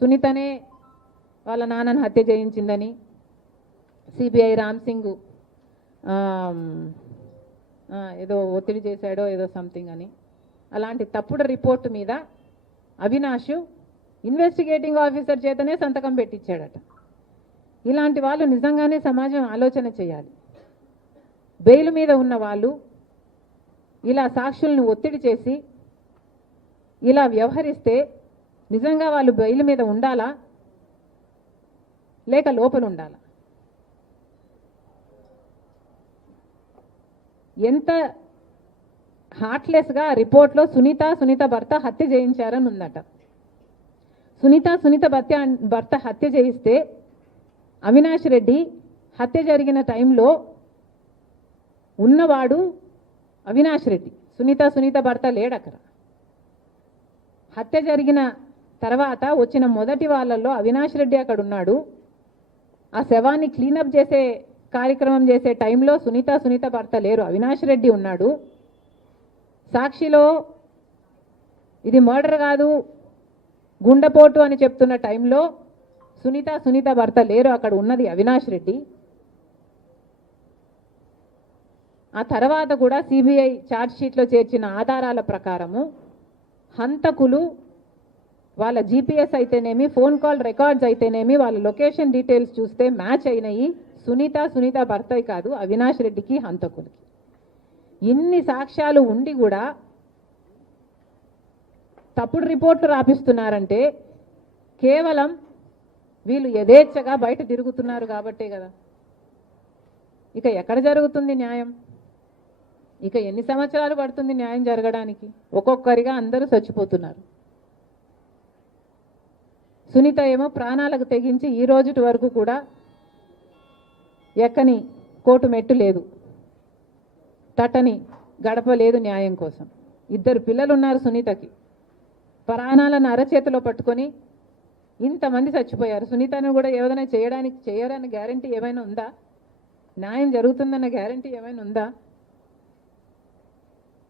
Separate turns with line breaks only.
సునీతనే వాళ్ళ నాన్నను హత్య చేయించిందని సిబిఐ రామ్ సింగ్ ఏదో ఒత్తిడి చేశాడో ఏదో సంథింగ్ అని. అలాంటి తప్పుడు రిపోర్టు మీద అవినాష్ ఇన్వెస్టిగేటింగ్ ఆఫీసర్ చేతనే సంతకం పెట్టించాడట. ఇలాంటి వాళ్ళు నిజంగానే సమాజం ఆలోచన చేయాలి. బెయిల్ మీద ఉన్న వాళ్ళు ఇలా సాక్షుల్ని ఒత్తిడి చేసి ఇలా వ్యవహరిస్తే నిజంగా వాళ్ళు బెయిల్ మీద ఉండాలా? లేక లోపల ఉండాలా? ఎంత హార్ట్లెస్గా రిపోర్ట్లో సునీత సునీత భర్త హత్య చేయించారని ఉందట. సునీత సునీత భర్త భర్త హత్య చేయిస్తే అవినాష్ రెడ్డి హత్య జరిగిన టైంలో ఉన్నవాడు అవినాష్ రెడ్డి. సునీత సునీత భర్త లేడక్కడ. హత్య జరిగిన తర్వాత వచ్చిన మొదటి వాళ్ళల్లో అవినాష్ రెడ్డి అక్కడ ఉన్నాడు ఆ శవాన్ని క్లీనప్ చేసే కార్యక్రమం చేసే టైంలో సునీత సునీత భర్త లేరు. అవినాష్ రెడ్డి ఉన్నాడు. సాక్షిలో ఇది మర్డర్ కాదు గుండెపోటు అని చెప్తున్న టైంలో సునీత సునీత భర్త లేరు. అక్కడ ఉన్నది అవినాష్ రెడ్డి. ఆ తర్వాత కూడా సిబిఐ షీట్లో చేర్చిన ఆధారాల ప్రకారము హంతకులు వాళ్ళ జీపీఎస్ అయితేనేమి ఫోన్ కాల్ రికార్డ్స్ అయితేనేమి వాళ్ళ లొకేషన్ డీటెయిల్స్ చూస్తే మ్యాచ్ అయినాయి. సునీత సునీత భర్తయి కాదు అవినాష్ రెడ్డికి హంతకులకి. ఇన్ని సాక్ష్యాలు ఉండి కూడా తప్పుడు రిపోర్ట్లు రాపిస్తున్నారంటే కేవలం వీళ్ళు యథేచ్ఛగా బయట తిరుగుతున్నారు కాబట్టే కదా. ఇక ఎక్కడ జరుగుతుంది న్యాయం? ఇక ఎన్ని సంవత్సరాలు పడుతుంది న్యాయం జరగడానికి? ఒక్కొక్కరిగా అందరూ చచ్చిపోతున్నారు. సునీత ఏమో ప్రాణాలకు తెగించి ఈ రోజుటి వరకు కూడా ఎక్కని కోటు మెట్టు లేదు. తటని గడప లేదు న్యాయం కోసం. ఇద్దరు పిల్లలు ఉన్నారు సునీతకి. ప్రాణాలను అరచేతిలో పట్టుకొని ఇంతమంది చచ్చిపోయారు. సునీతను కూడా ఏదైనా చేయడానికి చేయడానికి గ్యారంటీ ఏమైనా ఉందా? న్యాయం జరుగుతుందన్న గ్యారంటీ ఏమైనా ఉందా?